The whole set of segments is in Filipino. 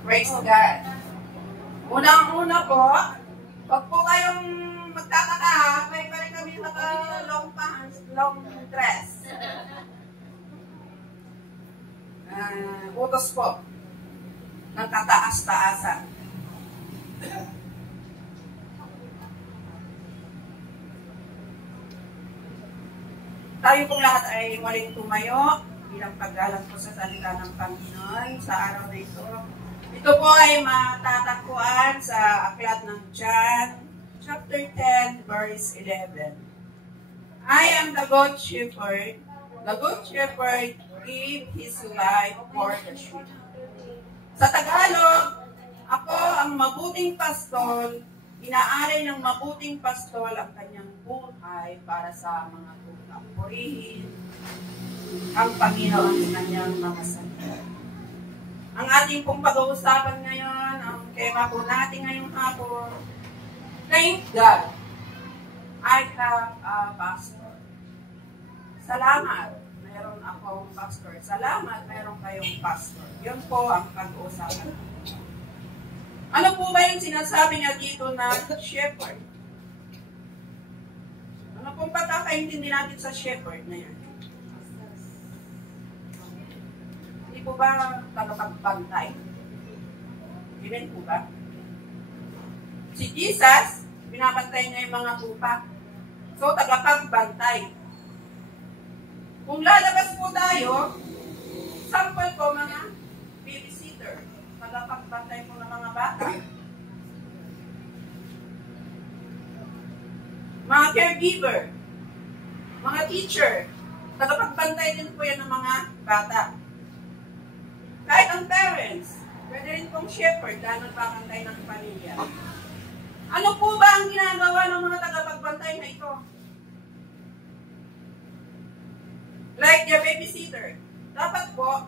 Praise God. Unang-una po, wag po kayong magtataka, may pa rin kami naka-long pants, long dress. Utos po ng tataas-taasan. Tayo pong lahat ay muling tumayo bilang paggalang po sa salita ng Panginoon sa araw na ito. Ito po ay matatagpuan sa aklat ng John, chapter 10, verse 11. I am the good shepherd. The good shepherd gave his life for the sheep. Sa Tagalog, ako ang mabuting pastol, inaalay ng mabuting pastol ang kanyang buhay para sa mga tulang. Purihin ang Panginoon sa kanyang mga salita. Ang ating pong pag-uusapan ngayon, ang tema po natin ngayong hapon, thank God, I have a pastor. Salamat, mayroon akong pastor. Salamat, mayroon kayong pastor. Yun po ang pag-uusapan. Ano po ba yung sinasabi niya dito na shepherd? Ano pong pagkakaintindi natin sa shepherd na yan? Hindi po ba tagapagbantay? Amen po ba? Si Jesus, binabantay niya yung mga tupa. So, tagapagbantay. Kung lalabas po tayo, sample po mga babysitter, tagapagbantay po ng mga bata. Mga caregiver, mga teacher, tagapagbantay din po yan ng mga bata. Kahit ang parents, pwede rin pong shepherd dahil nagpapantay ng pamilya. Ano po ba ang ginagawa ng mga tagapagbantay na ito? Like the babysitter. Dapat po,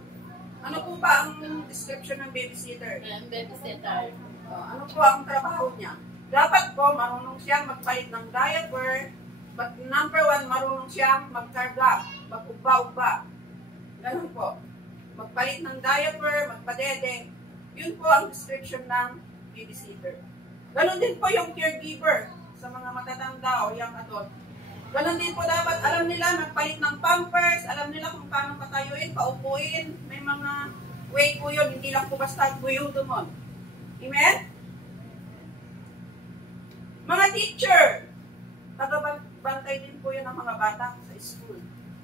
ano po ba ang description ng babysitter? Babysitter. Ano po ang trabaho niya? Dapat po, marunong siyang magpalit ng diaper, but number one, marunong siyang magkarga, mag-uba-uba. Ganun po. Magpalit ng diaper, magpadede. Yun po ang description ng babysitter. Ganun din po yung caregiver sa mga matatanda o young adult. Ganun din po dapat, alam nila magpalit ng pampers, alam nila kung paano patayuin, paupuin. May mga way po yun, hindi lang po basta buyo dumon. Amen? Mga teacher, tagabantay din po yun ng mga bata sa school.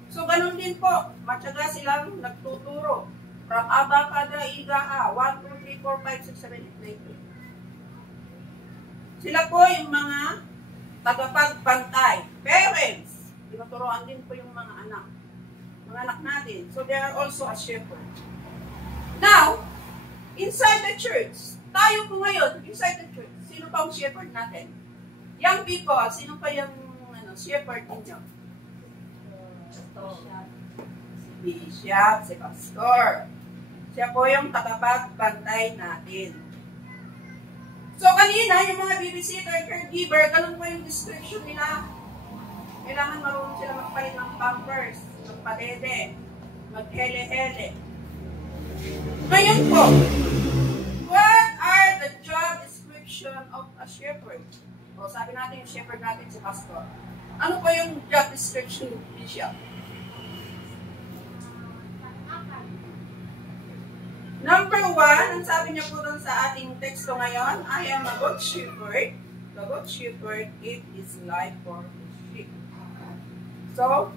So, ganun din po, matyaga silang nagtuturo. From Abacada, Iga, 1, 2, 3, 4, 5, 6, 7, 8, 9. Sila po yung mga tagapagbantay. Parents, tinuturoan din po yung mga anak. Mga anak natin. So, they are also a shepherd. Now, inside the church, tayo po ngayon, inside the church, sino pa ang shepherd natin? Young people, sino pa yung shepherd ninyo? Si bishop, si pastor. Siya po yung tagapagbantay natin. So, kanina, yung mga babysitter, caregiver, ganun po yung description nila. Kailangan marunong sila magpalit ng pampers, magpadede, maghele-hele. Ngayon po, what are the job description of a shepherd? O, sabi natin yung shepherd natin si pastor. Ano po yung job description ng bishop? Number 1, ang sabi niya po doon sa ating teksto ngayon, I am a good shepherd. The good shepherd gave his life for his sheep. So,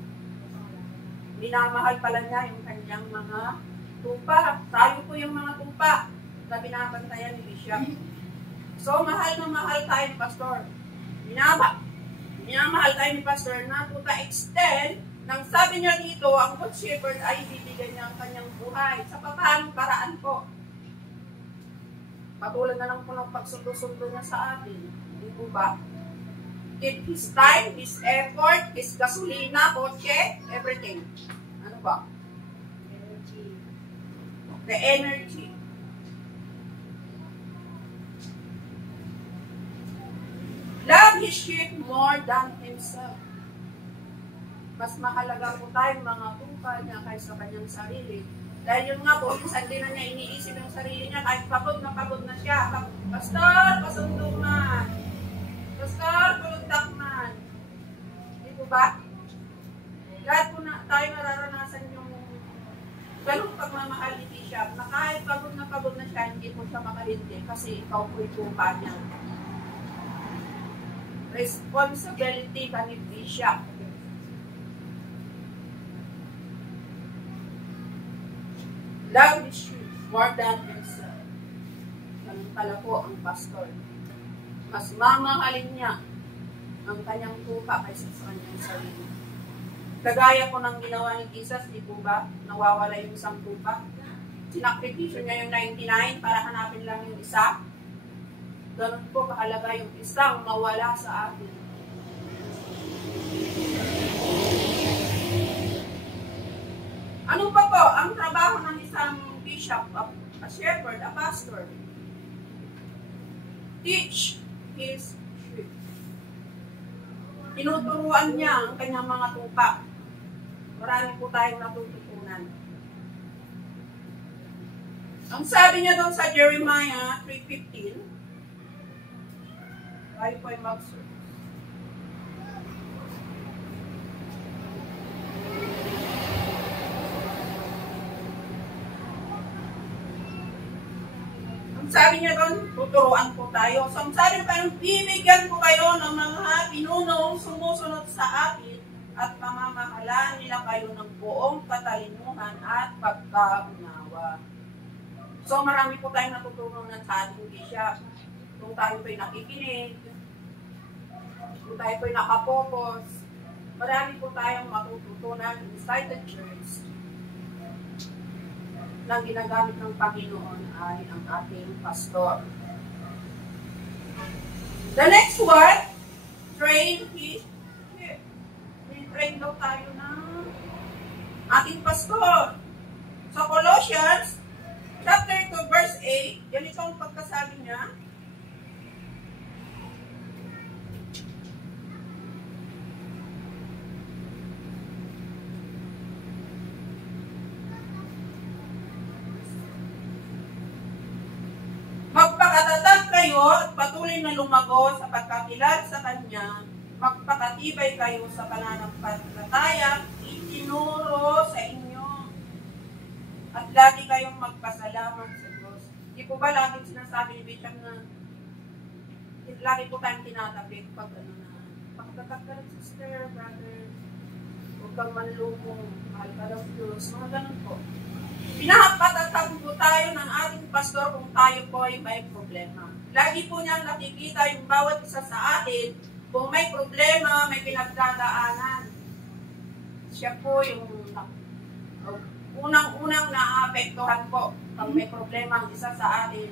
minamahal pala niya yung kanyang mga tupa. Tayo po yung mga tupa na binabantayan ni Bishop. So, mahal na mahal tayo ni Pastor. Minamahal tayo ni Pastor na to the extent nang sabi niya dito, ang good shepherd ay bibigyan niya ang kanyang buhay. Sa papaanong paraan po? Patulad na lang po ng pagsundo-sundo niya sa atin. Hindi po ba? Give his time, his effort, his gasolina, kotse, everything. Ano ba? Energy. The energy. Love his sheep more than himself. mas mahalaga po tayong mga tupa niya kaysa kanyang sarili. Dahil yun nga po, minsan din na niya iniisip yung sarili niya, kahit pagod na siya. Pastor, pasundo man. Pastor, kuluntak man. Di po ba? Lahat po na tayo nararanasan yung ganung pagmamahal ni Bishop, na kahit pagod na siya, hindi po siya makahindi kasi ikaw po yung tupa niya. Responsibility ka ni Bishop. Love his sheep more than himself. Ganun pala po ang pastor. Mas mamahalin niya ang kanyang tupa kaysa sa kanyang sarili. Kagaya po ng ginawa ni Jesus, di po ba? Nawawala yung isang tupa. Sinakripisyo niya yung 99 para hanapin lang yung isa. Ganun po kahalaga yung isang mawala sa atin. Ano pa po ang trabaho ng isang bishop, a shepherd, a pastor? Teach his sheep. Tinuturuan niya ang kanyang mga tupa. Marami po tayong natututunan. Ang sabi niya doon sa Jeremiah 3:15, tayo po ay mag-search. Sabi niya doon, tuturuan po tayo. So, ang sabi pa yung bibigyan ko kayo ng mga pinunong sumusunod sa akin at pamamahalaan nila kayo ng buong katalinuhan at pagkaunawa. So, marami po tayong natutunan sa ating bishop. Kung tayo po'y nakikinig, kung tayo po'y nakapopos, marami po tayong matututunan inside the church na ginagamit ng Panginoon ay ang ating pastor. The next one, train his sheep. Train daw tayo ng ating pastor. Sa Colossians, chapter 2, verse 8, yan itong pagkasabi niya. Magpakatatag kayo at patuloy na lumago sa pagkakilala sa Kanya. Magpakatibay kayo sa pananampalataya itinuro sa inyo. At lagi kayong magpasalamat sa Diyos. Di po ba laging sinasabi ni Bishop na lagi po tayong tinatapik pag pagkakat ka ng sister, brother, huwag kang manlumong, mahal ka ng Diyos, mga ganun po. Pinapatatag po tayo ng ating pastor kung tayo po ay may problema. Lagi po niyang nakikita yung bawat isa sa atin kung may problema, may pinagdadaanan. Siya po yung unang-unang naapektuhan po pag may problema ang isa sa atin.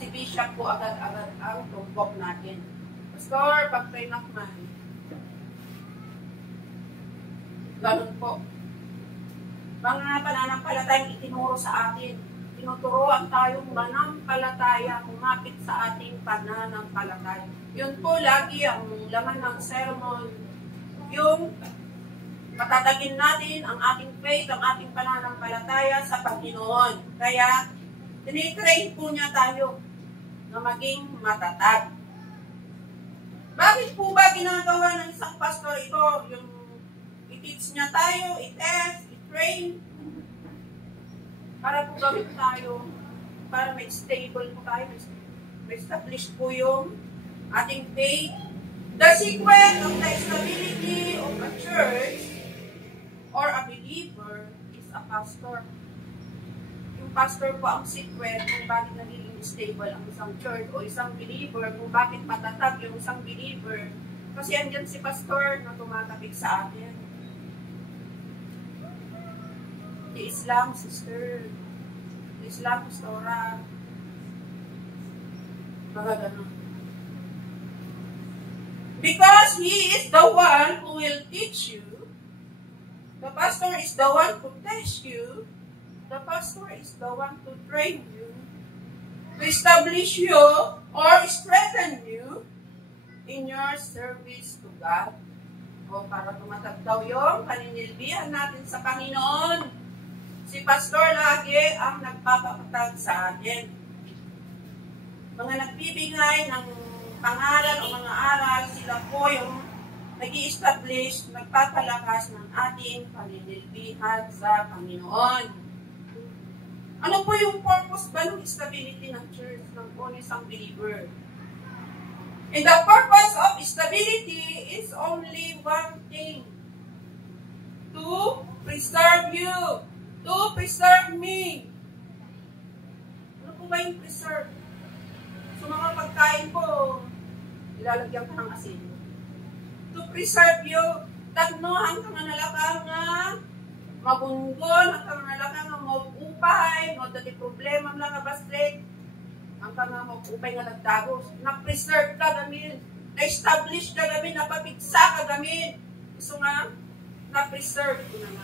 Si Bishop po agad-agad ang tumbok natin. Pastor, pag-pray nakman. Ganun po. Mga pananampalatayang itinuro sa atin. Tinuturoan tayong manampalataya, kumapit sa ating pananampalataya. Yun po lagi ang laman ng sermon. Yung patatagin natin ang ating faith, ang ating pananampalataya sa Panginoon. Kaya, tinitrain po niya tayo na maging matatag. Bakit po ba ginagawa ng isang pastor ito? Yung i-teach niya tayo, i-test, train para po gawin tayo, para may stable po tayo, may established po yung ating faith. The secret of the stability of a church or a believer is a pastor. Yung pastor po ang secret kung bakit nagiging stable ang isang church o isang believer, kung bakit matatag yung isang believer. Kasi andyan si pastor na tumatapik sa atin. The Islam sister, the Islam pastora, mga ganun. Because he is the one who will teach you, the pastor is the one who test you, the pastor is the one to train you, to establish you or strengthen you in your service to God O para tumatag daw yung paninilbihan natin sa Panginoon. Si Pastor lagi ang nagpapakatag sa atin. Mga nagbibigay ng pangaral o mga aral, sila po yung nag-i-establish, nagpapalakas ng ating paninilbihan sa Panginoon. Ano po yung purpose ba ng stability ng church, ng isang believer? And the purpose of stability is only one thing. To preserve you. To preserve me. Ano po ba yung preserve? So mga pagkain ko, ilalagyan ko ng asin. To preserve you. Tagno hanggang nalakang nga mabunggol, hanggang nalakang nga maupay, no dati problema lang nga bastret. Ang nga mag-upay nga nagtagos, na-preserve ka gamin, na-establish ka gamin, napapigsa ka gamin. So nga, na-preserve ko na.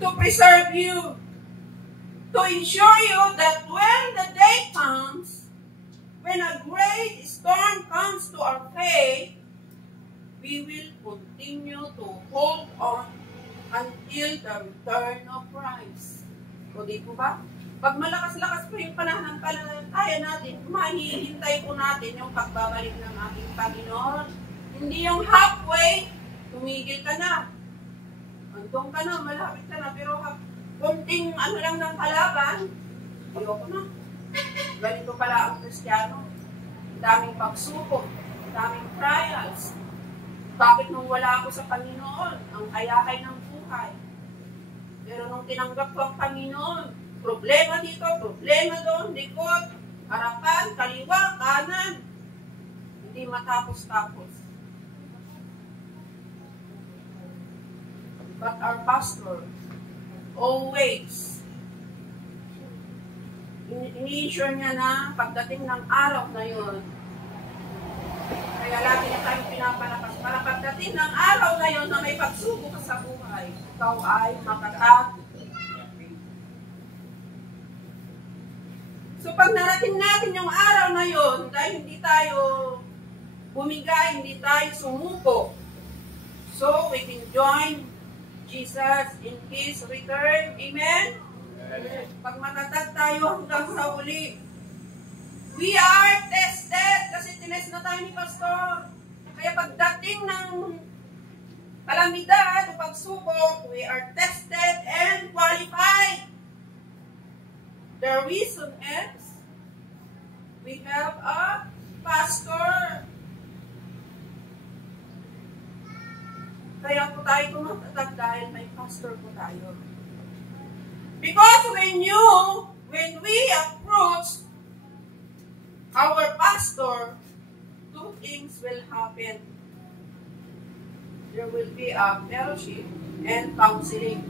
To preserve you, to ensure you that when the day comes, when a great storm comes to our faith, we will continue to hold on until the return of Christ. O di po ba? Pag malakas-lakas po yung pananampalataya natin, mahihintay po natin yung pagbabalik ng ating Panginoon. Hindi yung halfway, tumigil ka na. Andong ka na, malapit ka na, pero kunting ano lang ng kalaban, ayoko na. Ganito pala ang Kristiyano. Daming pagsubok, daming trials. Bakit nung wala ako sa Panginoon, ang kayakay ng buhay? Pero nung tinanggap ko ang Panginoon, problema dito, problema doon, likod, harapan, kaliwa, kanan. Hindi matapos-tapos. But our pastor, always, ini-ensure niya na pagdating ng araw na yun, kaya lagi na tayong pinapalakas para pagdating ng araw na yun na may pagsubok ka sa buhay, ikaw ay makatatag. So pag narating natin yung araw na yun, dahil hindi tayo bumigay, hindi tayo sumuko, so we can join Jesus in His return. Amen? Amen. Pag matatag tayo hanggang sa uli, we are tested kasi tinest na tayo ni Pastor. Kaya pagdating ng kalamidad o pagsubok, we are tested and qualified. The reason is, we have a pastor. Kaya po tayo tumatatag dahil may pastor po tayo. Because when we approach our pastor, two things will happen. There will be a fellowship and counseling.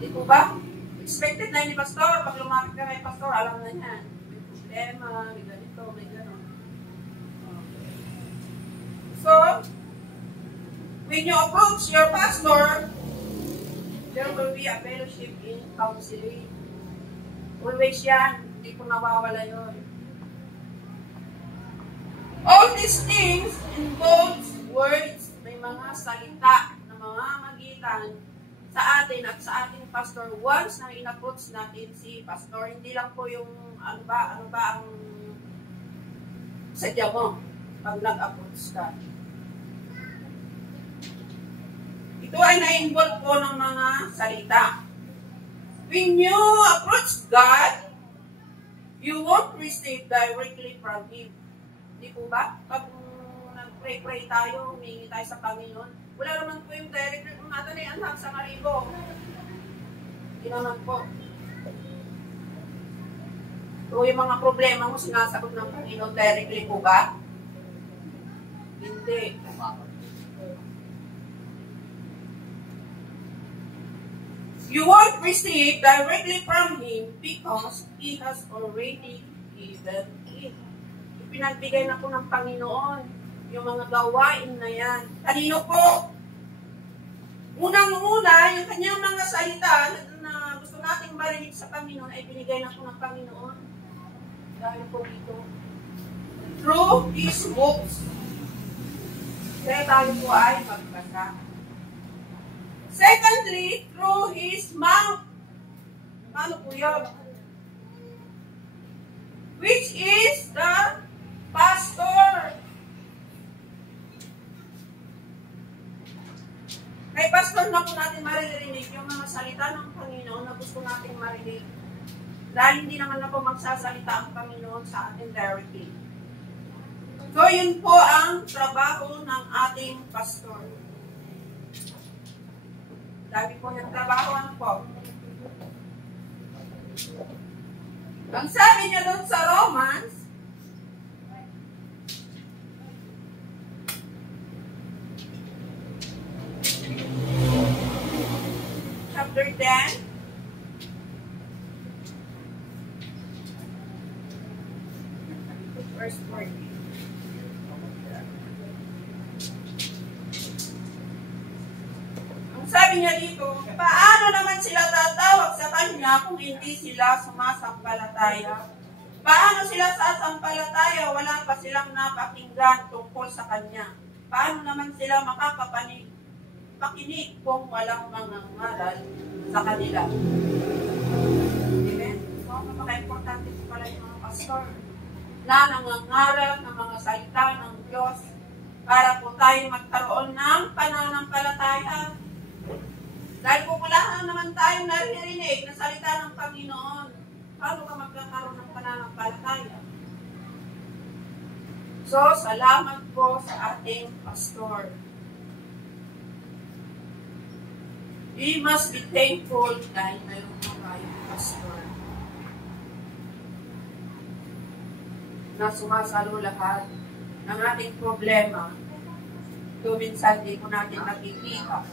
Di po ba? Expected na ni pastor. Pag lumapit ka kay pastor, alam na niyan. May problema, may ganito, may gano'n. So, when you approach your pastor, there will be a fellowship in counseling. Always yan. Hindi po nawawala yun. All these things involves words. May mga salita na mga magitan sa atin at sa ating pastor once na in-approach natin si pastor. Hindi lang po yung ano ba ang sadya mo pag nag-approach ka. Ito ay na-involve po ng mga salita. When you approach God, you won't receive directly from Him. Di po ba? Pag nag-pray tayo, humingi tayo sa Panginoon, wala naman po yung directly kung natin ay anak sa maribo. Hindi naman po. So yung mga problema mo, sinasagot ng Panginoon directly po ba? Hindi. You won't receive directly from Him because He has already given it. Pinagbigay na po ng Panginoon yung mga gawain na yan. Kanino po? Unang-una, yung kanyang mga salita na gusto nating marinig sa Panginoon ay binigay na po ng Panginoon. Dahil po dito. through His books. Kaya tayo po ay magbasa. Secondly, through His mouth. Ano po yun? Which is the pastor. Kay pastor na po natin maririnig yung mga salita ng Panginoon na gusto nating marinig. Dahil hindi naman na po magsasalita ang Panginoon sa atin directly. So, yun po ang trabaho ng ating pastor. Dami po yung trabaho, ano po? Ang sabi niya doon sa Romans, chapter 10, verse 40. Sabi niya dito, paano naman sila tatawag sa Kanya kung hindi sila sumasampalataya? Paano sila sasampalataya? Wala pa silang napakinggan tungkol sa Kanya. Paano naman sila makinig kung walang mga ngaral sa kanila? Amen? So, napaka-importante po pala yung mga pastor na nangangaral ng mga salita ng Diyos para po tayo magkaroon ng pananampalataya. Dahil kung wala naman tayong naririnig na salita ng Panginoon, paano ka magkakaroon ng pananampalataya? So, salamat po sa ating pastor. We must be thankful dahil mayroon po tayong pastor na sumasalo lahat ng ating problema. Ito minsan di po natin nakikita.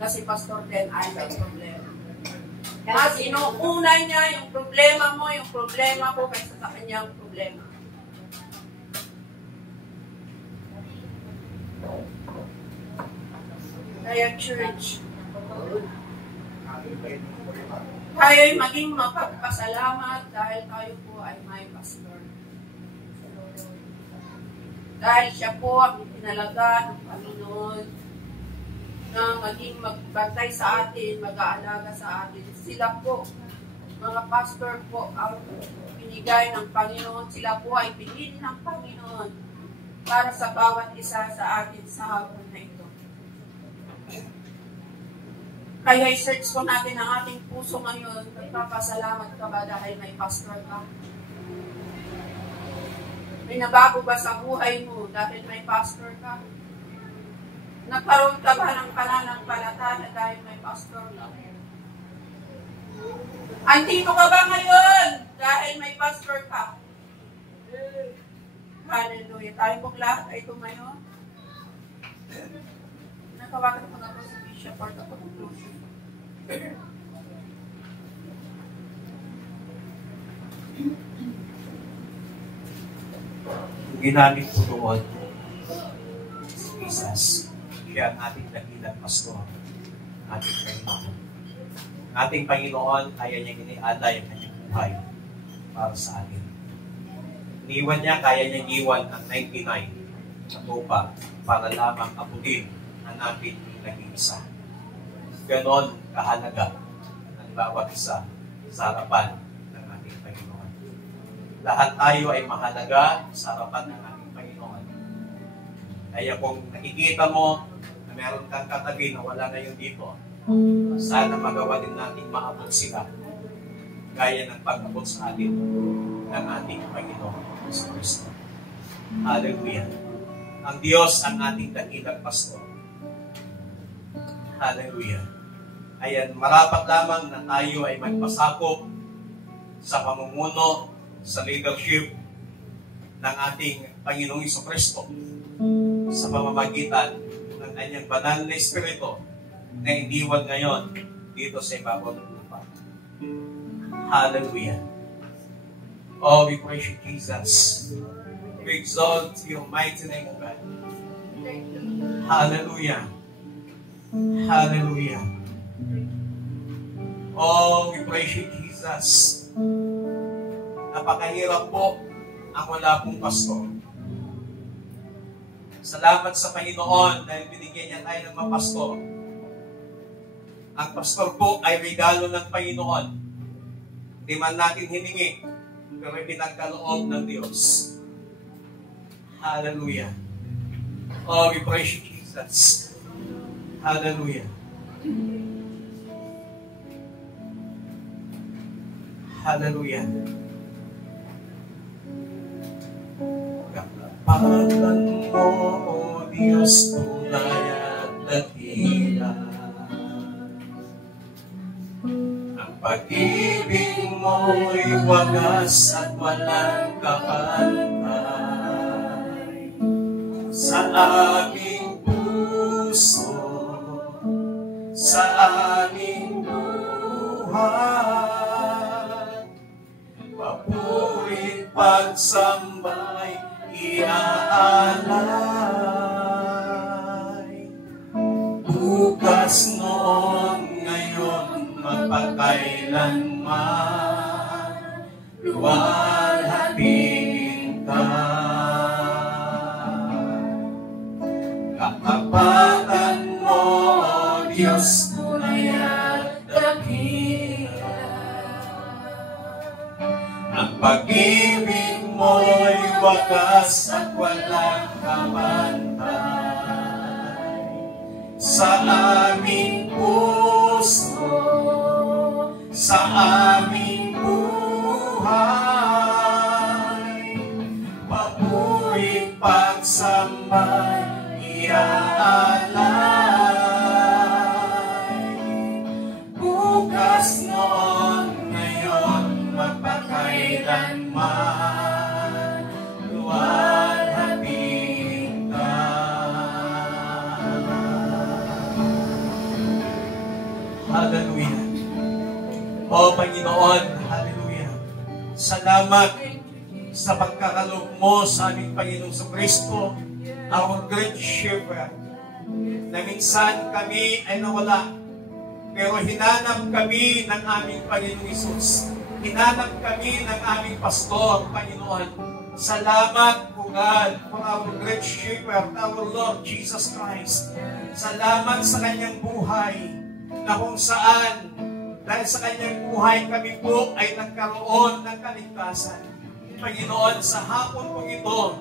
Kasi pastor din ay may problema. Mas inuuna niya yung problema mo, yung problema ko kaysa sa kanyang problema. Kaya church, tayo'y maging mapagpasalamat dahil tayo po ay may pastor. Dahil siya po ang pinalaga ng Panginoon na maging magbantay sa atin, mag-aalaga sa atin. Sila po, mga pastor po, ang pinigay ng Panginoon. Sila po ay pinili ng Panginoon para sa bawat isa sa atin sa hapon na ito. Kaya i-search ko natin ang ating puso ngayon. Nagpapasalamat ka ba dahil may pastor ka? May nabago ba sa buhay mo dahil may pastor ka? Nagkaroon ka ba ng pananampalataya dahil may pastor ka? Andito ka ba ngayon dahil may pastor ka? Hallelujah. Tayo pong lahat ay tumayo. Nakawagan ko na po si Bishop for the conclusion. Ginamit po doon si Jesus. Siya ang ating dakilang pastor, ating Panginoon. Ating Panginoon, kaya niyang inialay ang kanyang buhay para sa atin. Iniwan niya, kaya niyang iwan ang 99 na tupa para lamang abutin ang natin nag-iisa. Ganon kahalaga ang bawat isa sa harapan ng ating Panginoon. Lahat tayo ay mahalaga sa harapan ng ating Panginoon. Kaya kung nakikita mo na meron kang katabi na wala na yung dito, sana magawa din natin maabot sila gaya ng pag-abot sa atin ng ating Panginoon sa Kristo. Hallelujah. Ang Diyos ang ating dakilang pastor. Hallelujah. Ayan, marapat lamang na tayo ay magpasakop sa pamumuno, sa leadership ng ating Panginoong Kristo sa pamamagitan ng kanyang banal na Espiritu na iniwan ngayon dito sa ibabaw ng lupa. Hallelujah. Oh, we praise you, Jesus. We exalt your mighty name, O God. Hallelujah. Hallelujah. Oh, we praise you, Jesus. Napakahirap po ang wala pong pastor. Salamat sa Panginoon dahil binigyan niya tayo ng mga pastor. Ang pastor po ay regalo ng Panginoon. Hindi man natin hiningi, pero pinagkaloob ng Diyos. Hallelujah. Oh, we praise you, Jesus. Hallelujah. Hallelujah. Kapatan mo, O Diyos, tunay at dakila. Ang pag-ibig mo'y wagas at walang kapantay. Sa aming puso, sa aming buhay, papurit pagsambay, iaalay. Bukas noon, ngayon, mapakailanman, luwalhatiin ka. Katapatan mo, O Diyos, tunay at dakila. Ang pag-ibig mo'y wagas at walang kapantay. Sa aming puso, sa aming buhay, papurit pagsambay, iaalay. Bukas noon, ngayon, magpakailanman, luwalhatiin ka. Hallelujah. O Panginoon, hallelujah. Salamat sa pagkakaloob mo sa aming Panginoong Kristo, our great shepherd, na minsan kami ay nawala, pero hinanap kami ng aming Panginoong Isus. Hinanap kami ng aming pastor, Panginoon. Salamat, O God, for our great shepherd, our Lord Jesus Christ. Salamat sa kanyang buhay, na kung saan, dahil sa kanyang buhay, kami po ay nagkaroon ng kaligtasan. Panginoon, sa hapon po ito,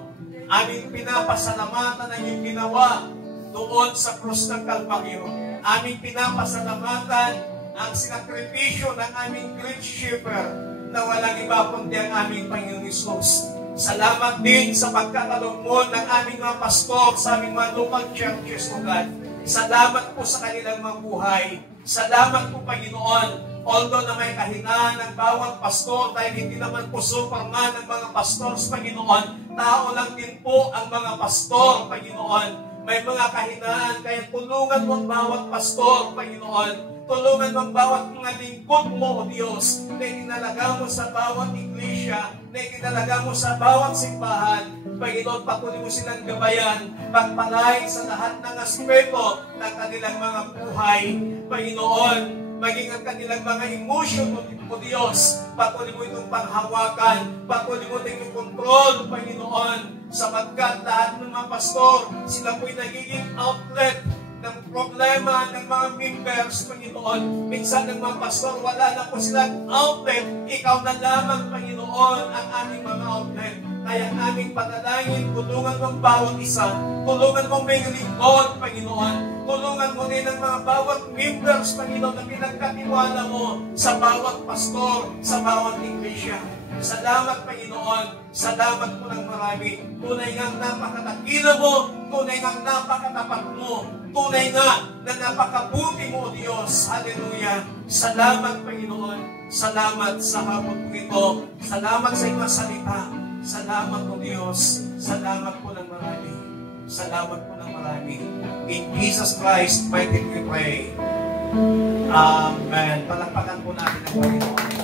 aming pinapasalamatan ang iyong ginawa doon sa krus ng Kalbaryo. Aming pinapasalamatan ang sinakripisyo ng aming great shepherd na walang iba kundi ang aming Panginoong Isus. Salamat din sa pagkakaloob mo ng aming mga pastor sa aming mga local churches, O God. Salamat po sa kanilang mga buhay. Salamat po, Panginoon. Although na may kahinaan ng bawat pastor, dahil hindi naman po superman ang mga pastors, Panginoon, tao lang din po ang mga pastor, Panginoon. May mga kahinaan, kaya tulungan mo ang bawat pastor, Panginoon. Tulungan mo ang bawat mga lingkod mo, O Diyos, na itinalaga mo sa bawat iglesia, na itinalaga mo sa bawat simbahan. Panginoon, patuloy mo silang gabayan, pagpalain sa lahat ng aspeto ng kanilang mga buhay. Panginoon, maging ang kanilang mga emotion, O Diyos, patuloy mo itong panghawakan, patuloy mo itong control, Panginoon, sapagkat lahat ng mga pastor, sila po'y nagiging outlet ng problema ng mga members, Panginoon. Minsan ng mga pastor, wala na po silang outlet. Ikaw na lamang, Panginoon, ang aming mga outlet. Kaya ang aming panalangin, tulungan mo ang bawat isa. Tulungan mo may lingkod, Panginoon. Tulungan mo din ang mga bawat members, Panginoon, na pinagkatiwala mo sa bawat pastor, sa bawat iglesia. Salamat, Panginoon. Salamat po ng marami. Tunay nga napakatakila mo. Tunay nga napakatapat mo. Tunay nga na napakabuti mo, O Diyos. Hallelujah. Salamat, Panginoon. Salamat sa hapon po ito. Salamat sa iyong salita. Salamat, O Diyos. Salamat po ng marami. Salamat po ng marami. In Jesus Christ, mighty we pray. Amen. Palakpakan po natin ang Panginoon.